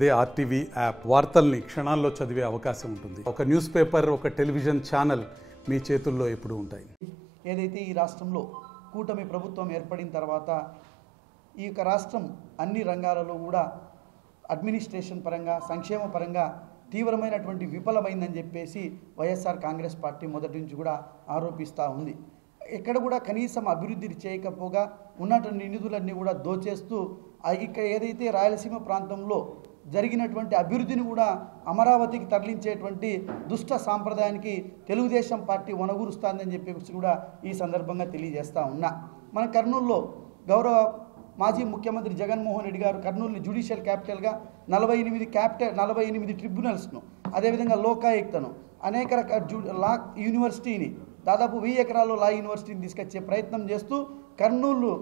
అదే RTV app వార్తల్ని క్షణాల్లో చదివే అవకాశం ఉంటుంది. ఒక న్యూస్ పేపర్, ఒక టెలివిజన్ ఛానల్ మీ చేతుల్లో ఎప్పుడూ ఉంటాయి. ఏదైతే ఈ రాష్ట్రంలో కూటమి ప్రభుత్వం ఏర్పడిన తర్వాత ఈ యొక్క రాష్ట్రం అన్ని రంగాలలో కూడా అడ్మినిస్ట్రేషన్ పరంగా, సంక్షేమ పరంగా తీవ్రమైనటువంటి విఫలమైందని చెప్పేసి వైఎస్ఆర్ కాంగ్రెస్ పార్టీ మొదటి నుంచి కూడా ఆరోపిస్తూ ఉంది. ఎక్కడ కూడా కనీసం అభివృద్ధి చేయకపోగా ఉన్నటువంటి నిధులన్నీ కూడా దోచేస్తూ ఇక్కడ ఏదైతే రాయలసీమ ప్రాంతంలో జరిగినటువంటి అభివృద్ధిని కూడా అమరావతికి తరలించేటువంటి దుష్ట సాంప్రదాయానికి తెలుగుదేశం పార్టీ వనగూరుస్తుందని చెప్పేసి కూడా ఈ సందర్భంగా తెలియజేస్తూ ఉన్నా. మన కర్నూలులో గౌరవ మాజీ ముఖ్యమంత్రి జగన్మోహన్ రెడ్డి గారు కర్నూలుని జ్యుడిషియల్ క్యాపిటల్గా 48 ట్రిబ్యునల్స్ను, అదేవిధంగా లోకాయుక్తను, అనేక లా యూనివర్సిటీని, దాదాపు 1000 ఎకరాల్లో లా యూనివర్సిటీని తీసుకొచ్చే ప్రయత్నం చేస్తూ కర్నూలు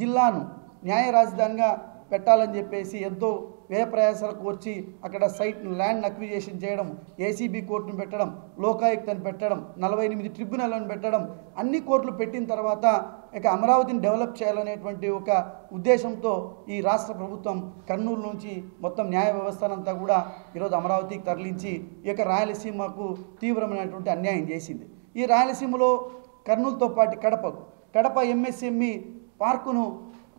జిల్లాను న్యాయ రాజధానిగా పెట్టాలని చెప్పేసి ఎంతో వ్యయ ప్రయాసాలకు వచ్చి అక్కడ ల్యాండ్ అక్విజిషన్ చేయడం, ఏసీబీ కోర్టును పెట్టడం, లోకాయుక్తను పెట్టడం, 48 ట్రిబ్యునల్లను పెట్టడం, అన్ని కోర్టులు పెట్టిన తర్వాత ఇక అమరావతిని డెవలప్ చేయాలనేటువంటి ఒక ఉద్దేశంతో ఈ రాష్ట్ర ప్రభుత్వం కర్నూలు నుంచి మొత్తం న్యాయ వ్యవస్థనంతా కూడా ఈరోజు అమరావతికి తరలించి ఇక రాయలసీమకు తీవ్రమైనటువంటి అన్యాయం చేసింది. ఈ రాయలసీమలో కర్నూలుతో పాటు కడప ఎంఎస్ఎంఈ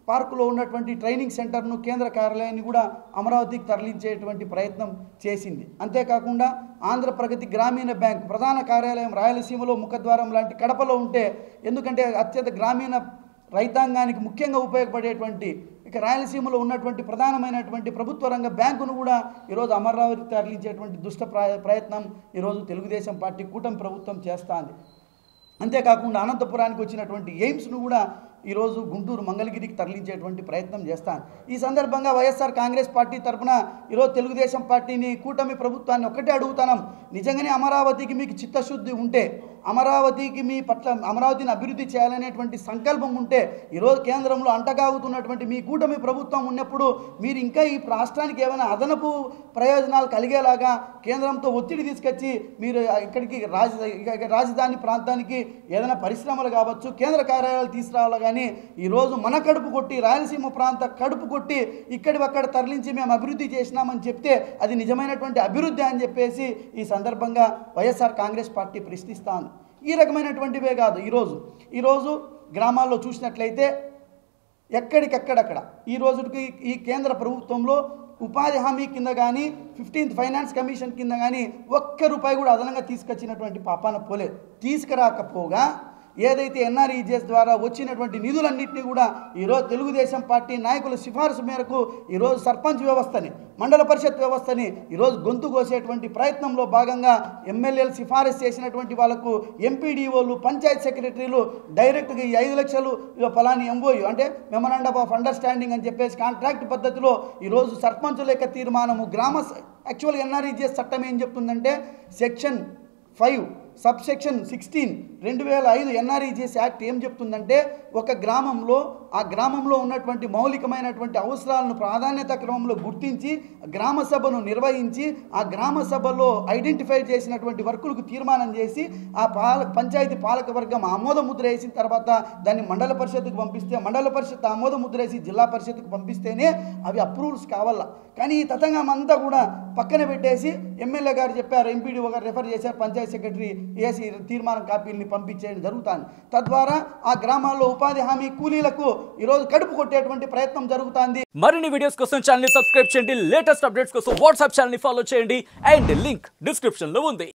పార్కులో ఉన్నటువంటి ట్రైనింగ్ సెంటర్ను, కేంద్ర కార్యాలయాన్ని కూడా అమరావతికి తరలించేటువంటి ప్రయత్నం చేసింది. అంతేకాకుండా ఆంధ్రప్రగతి గ్రామీణ బ్యాంక్ ప్రధాన కార్యాలయం రాయలసీమలో ముఖద్వారం లాంటి కడపలో ఉంటే, ఎందుకంటే అత్యంత గ్రామీణ రైతాంగానికి ముఖ్యంగా ఉపయోగపడేటువంటి ఇక రాయలసీమలో ఉన్నటువంటి ప్రధానమైనటువంటి ప్రభుత్వ రంగ బ్యాంకును కూడా ఈరోజు అమరావతికి తరలించేటువంటి దుష్ట ప్రయత్నం ఈరోజు తెలుగుదేశం పార్టీ కూటమి ప్రభుత్వం చేస్తుంది. అంతేకాకుండా అనంతపురానికి వచ్చినటువంటి ఎయిమ్స్ను కూడా ఈరోజు గుంటూరు మంగళగిరికి తరలించేటువంటి ప్రయత్నం చేస్తాను. ఈ సందర్భంగా వైఎస్ఆర్ కాంగ్రెస్ పార్టీ తరఫున ఈరోజు తెలుగుదేశం పార్టీని, కూటమి ప్రభుత్వాన్ని ఒక్కటే అడుగుతున్నాం. నిజంగానే అమరావతికి మీకు చిత్తశుద్ధి ఉంటే, అమరావతికి మీ పట్ల అమరావతిని అభివృద్ధి చేయాలనేటువంటి సంకల్పం ఉంటే, ఈరోజు కేంద్రంలో అంటగాగుతున్నటువంటి మీ కూటమి ప్రభుత్వం ఉన్నప్పుడు మీరు ఇంకా ఈ రాష్ట్రానికి ఏమైనా అదనపు ప్రయోజనాలు కలిగేలాగా కేంద్రంతో ఒత్తిడి తీసుకొచ్చి మీరు ఇక్కడికి రాజధాని ప్రాంతానికి ఏదైనా పరిశ్రమలు కావచ్చు, కేంద్ర కార్యాలయాలు తీసుకురావాలి. కానీ ఈరోజు మన కడుపు కొట్టి, రాయలసీమ ప్రాంత కడుపు కొట్టి ఇక్కడివక్కడ తరలించి మేము అభివృద్ధి చేసినామని చెప్తే అది నిజమైనటువంటి అభివృద్ధి అని చెప్పేసి ఈ సందర్భంగా వైఎస్ఆర్ కాంగ్రెస్ పార్టీ ప్రశ్నిస్తాను. ఈ రకమైనటువంటివే కాదు, ఈరోజు గ్రామాల్లో చూసినట్లయితే ఎక్కడికక్కడక్కడ ఈ రోజుకి ఈ కేంద్ర ప్రభుత్వంలో ఉపాధి హామీ కింద కానీ, 15th ఫైనాన్స్ కమిషన్ కింద కానీ ఒక్క రూపాయి కూడా అదనంగా తీసుకొచ్చినటువంటి పాపాన పోలేదు. తీసుకురాకపోగా ఏదైతే ఎన్ఆర్ఈజీఎస్ ద్వారా వచ్చినటువంటి నిధులన్నింటినీ కూడా ఈరోజు తెలుగుదేశం పార్టీ నాయకుల సిఫారసు మేరకు ఈరోజు సర్పంచ్ వ్యవస్థని, మండల పరిషత్ వ్యవస్థని ఈరోజు గొంతు కోసేటువంటి ప్రయత్నంలో భాగంగా ఎమ్మెల్యేలు సిఫారసు చేసినటువంటి వాళ్ళకు ఎంపీడీఓలు, పంచాయత్ సెక్రటరీలు డైరెక్ట్గా ఈ 5 లక్షలు ఫలాని ఎంఓయూ అంటే మెమరాండమ్ ఆఫ్ అండర్స్టాండింగ్ అని చెప్పేసి కాంట్రాక్ట్ పద్ధతిలో ఈరోజు సర్పంచుల యొక్క తీర్మానము యాక్చువల్గా ఎన్ఆర్ఈజీఎస్ చట్టం ఏం చెప్తుందంటే సెక్షన్ 5 సబ్సెక్షన్ 16 2005 ఎన్ఆర్ఈజీఎస్ యాక్ట్ ఏం చెప్తుందంటే, ఒక గ్రామంలో ఆ గ్రామంలో ఉన్నటువంటి మౌలికమైనటువంటి అవసరాలను ప్రాధాన్యత క్రమంలో గుర్తించి గ్రామ సభను నిర్వహించి ఆ గ్రామ సభలో ఐడెంటిఫై చేసినటువంటి వర్కులకు తీర్మానం చేసి ఆ పంచాయతీ పాలక వర్గం ఆమోద ముద్ర వేసిన తర్వాత దాన్ని మండల పరిషత్తుకు పంపిస్తే, మండల పరిషత్ ఆమోద ముద్ర వేసి జిల్లా పరిషత్తుకు పంపిస్తేనే అవి అప్రూవల్స్ కావాలా. కానీ ఈ తతంగం అంతా కూడా పక్కన పెట్టేసి ఎమ్మెల్యే గారు చెప్పారు, ఎంపీడీఓ గారు రెఫర్ చేశారు, పంచాయత్ సెక్రటరీ ఏసీ తీర్మానం కాపీల్ని పంపించేయడం జరుగుతుంది. తద్వారా ఆ గ్రామాల్లో ఉపాధి హామీ కూలీలకు ఈరోజు కడుపు కొట్టేటువంటి ప్రయత్నం జరుగుతుంది. మరిన్ని వీడియోస్ కోసం ఛానల్ ని సబ్స్క్రైబ్ చేయండి, లేటెస్ట్ అప్డేట్స్ కోసం వాట్సాప్ ఛానల్ ని ఫాలో చేయండి అండ్ లింక్ డిస్క్రిప్షన్ లో ఉంది.